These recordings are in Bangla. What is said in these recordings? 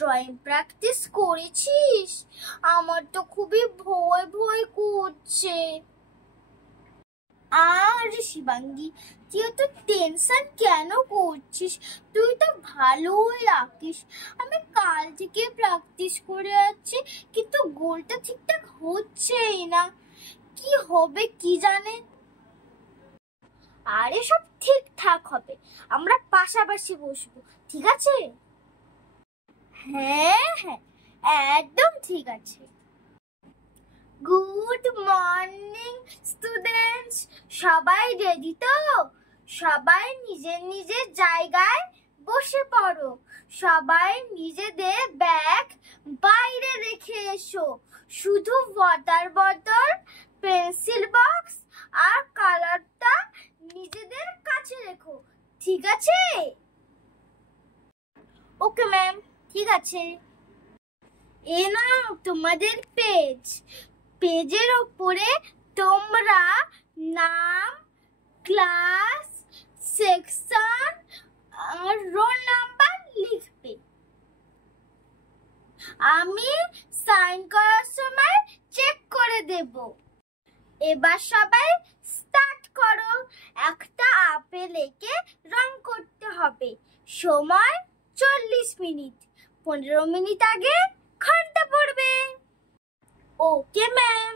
ড্রয়িং প্র্যাকটিস করেছিস? আমার তো খুবই ভয় ভয় করছে। আর শিবাঙ্গী, তুই তো টেনশন কেন করছিস? তুই তো ভালোই আঁকিস। আমি কাল থেকে প্র্যাকটিস করে যাচ্ছি, কিন্তু গোলটা ঠিকঠাক হচ্ছেই না। কি হবে কি জানে। আরে সব ঠিকঠাক হবে, আমরা পাশাপাশি বসবো, ঠিক আছে? হ্যাঁ হ্যাঁ, একদম ঠিক আছে। গুড মর্নিং স্টুডেন্টস, সবাই রেডি তো? সবাই নিজের নিজের জায়গায় বসে পড়ো। সবাই নিজেদের ব্যাগ বাইরে রেখে এসো। শুধু ওয়াটার বোতল, পেন্সিল বক্স আর কালারটা নিজেদের কাছে রেখো, ঠিক আছে? ওকে ম্যাম, ঠিক আছে। এ নাও তোমাদের পেজ। পেজের ওপরে তোমরা নাম, ক্লাস, সেকশন আর রোল নাম্বার লিখবে। আমি সাইন করার সময় চেক করে দেব। এবার সবাই স্টার্ট করো। একটা আপেল এঁকে রং করতে হবে। সময় 40 মিনিট। 15 মিনিট আগে ঘন্টা পড়বে। Okay ma'am.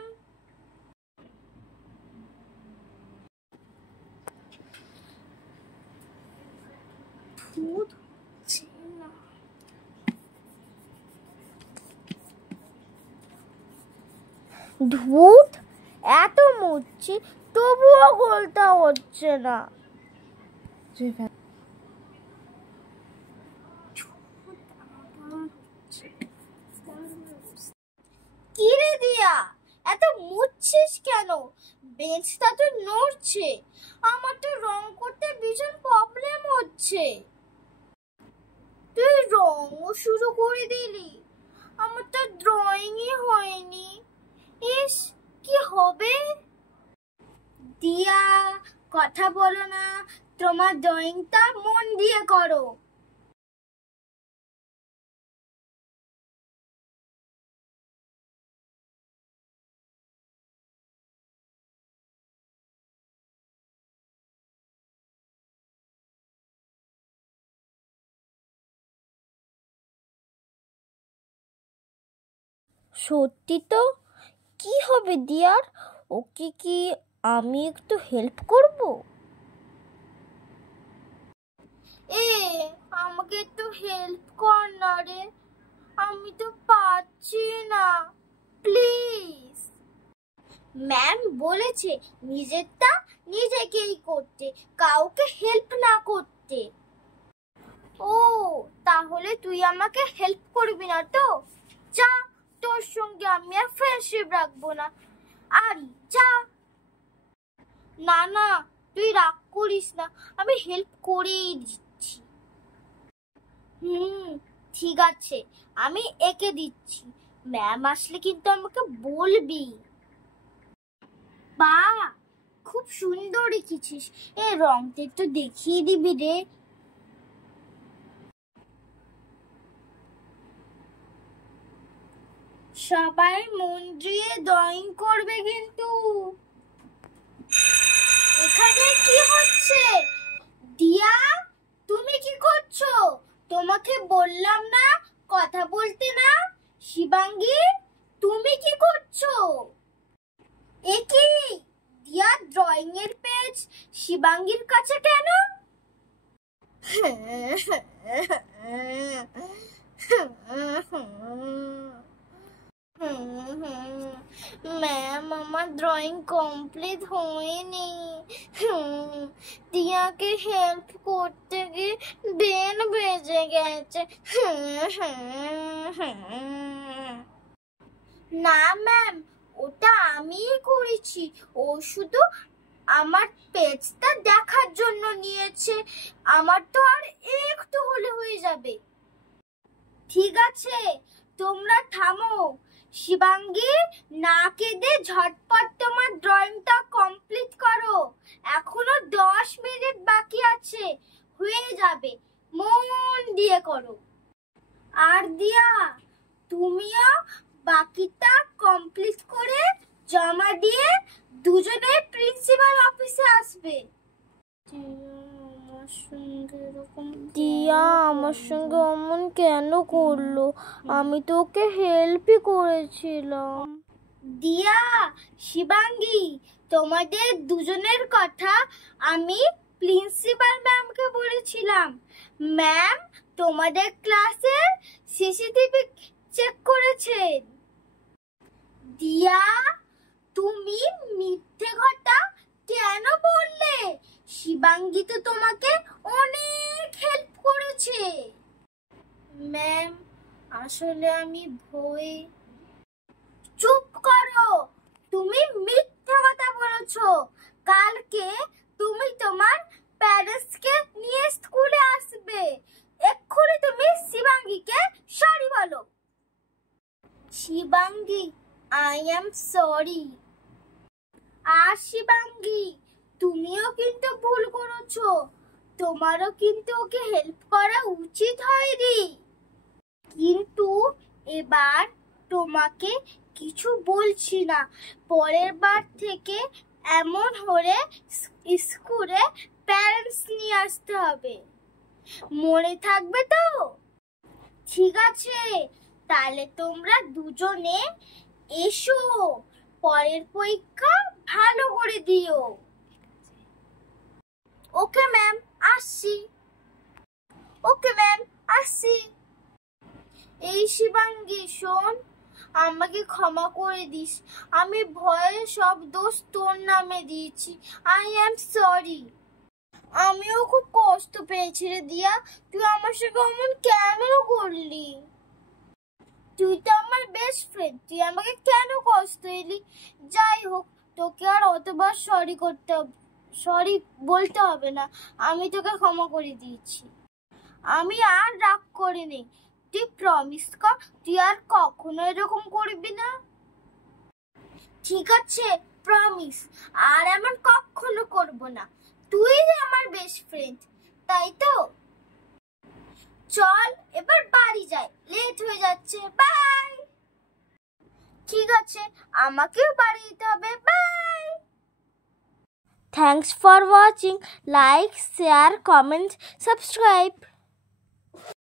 ধুত, এত মুছছি তবুও গোলটা হচ্ছে না। কি রে দিয়া, এত মুছছিস কেন? বেঞ্চটা তো নড়ছে। আমার তো রং করতে ভীষণ প্রবলেম হচ্ছে। তুই রংও শুরু করে দিলি, আমার তো ড্রয়িংই হয়নি। ইস, কি হবে? দিয়া, কথা বলো না, তোমার ড্রয়িংটা মন দিয়ে করো। সত্যি তো? কি হবে দিয়ার? ওকে কি আমি একটু হেল্প করব? আমাকে একটু হেল্প কর না রে, আমি তো পারছি না, প্লিজ। ম্যাম বলেছে নিজেরটা নিজেকেই করতে, কাউকে হেল্প না করতে। ও, তাহলে তুই আমাকে হেল্প করবি না তো? যা, তোর সঙ্গে আমি আর ফ্রেন্ডশিপ রাখবো না। আরি যা। না না, তুই রাগ করিস না, আমি হেল্প করেই দিচ্ছি। ঠিক আছে, আমি এঁকে দিচ্ছি। ম্যাম আসলে কিন্তু আমাকে বলবি। বা, খুব সুন্দর এঁকেছিস। এ রংটা একটু দেখিয়ে দিবি রে। সবাই মন দিয়ে ড্রয়িং করবে কিন্তু। এখানে কি হচ্ছে? দিয়া, তুমি কি করছো? তোমাকে বললাম না কথা বলতে না। শিবাঙ্গী, তুমি কি করছো? এ কি, দিয়া ড্রয়িং এর পেজ শিবাঙ্গীর কাছে কেন? ম্যাম, আমার ড্রয়িং কমপ্লিট হয়নি। দিয়াকে হেল্প করতে গিয়ে বেন বেজে গেছে। না ম্যাম, ওটা আমিই করেছি। ও শুধু আমার পেজটা দেখার জন্য নিয়েছে। আমার তো আর একটু হলে হয়ে যাবে। ঠিক আছে, তোমরা থামো। শিবাঙ্গী, না কেঁদে ঝটপট তোমার ড্রয়িংটা কমপ্লিট করো। এখনো 10 মিনিট বাকি আছে, হয়ে যাবে। মন দিয়ে করো। আর দিয়া, তুমিও বাকিটা কমপ্লিট করে জমা দিয়ে দুজনে প্রিন্সিপাল অফিসে আসবে। দিয়া আমার সঙ্গে অমন কেন করলো? আমি তো ওকে হেল্পই করেছিলাম। দিয়া, শিবাঙ্গী, তোমাদের দুজনের কথা আমি প্রিন্সিপাল ম্যামকে বলেছিলাম। ম্যাম তোমাদের ক্লাসের সিসিটিভি চেক করেছেন। দিয়া, তুমি মিথ্যে কথা কেন বললে? শিবাঙ্গী তো তোমাকে অনেক হেল্প করেছে। ম্যাম, আসলে আমি ভয়ে। চুপ করো, তুমি মিথ্যে কথা বলেছো। কালকে তুমি তোমার প্যারেন্টসকে নিয়ে স্কুলে আসবে। এক্ষুনি তুমি শিবাঙ্গীকে সরি বলো। Shivangi, I am sorry. আর শিবাঙ্গী, তুমিও কিন্তু ভুল করেছো। তোমারও কিন্তু ওকে হেল্প করা উচিত হয়নি। কিন্তু এবার তোমাকে কিছু বলছি না। পরের বার থেকে এমন হলে স্কুলে প্যারেন্টস নিয়ে আসতে হবে। মনে থাকবে তো? ঠিক আছে, তাহলে তোমরা দুজনে এসো। পরের পরীক্ষা ভালো করে দিও। ওকে ম্যাম, আসছি। ওকে ম্যাম, আসছি। এই শিবাঙ্গী, শোন, আমাকে ক্ষমা করে দিস। আমি ভয়ে সব দোষ তোর নামে দিয়েছি। I am sorry. আমিও খুব কষ্ট পেয়েছি রে দিয়া। তুই আমার সঙ্গে অমন কেন করলি? তুই তো আমার বেস্ট ফ্রেন্ড, তুই আমাকে কেন কষ্ট দিলি? যাই হোক, তোকে আর অতবার সরি বলতে হবে না। আমি তোকে ক্ষমা করে দিয়েছি। আমি আর রাগ করিনি। তুই প্রমিস কর তুই আর কখনো এরকম করবি না। ঠিক আছে, প্রমিস। আর এমন কখনো করব না। তুই আমার বেস্ট ফ্রেন্ড, তাই তো? চল এবার বাড়ি যাই, লেট হয়ে যাচ্ছে। বাই। ঠিক আছে, আমাকেও বাড়ি যেতে হবে। By. Thanks for watching. Like, share, comment, subscribe.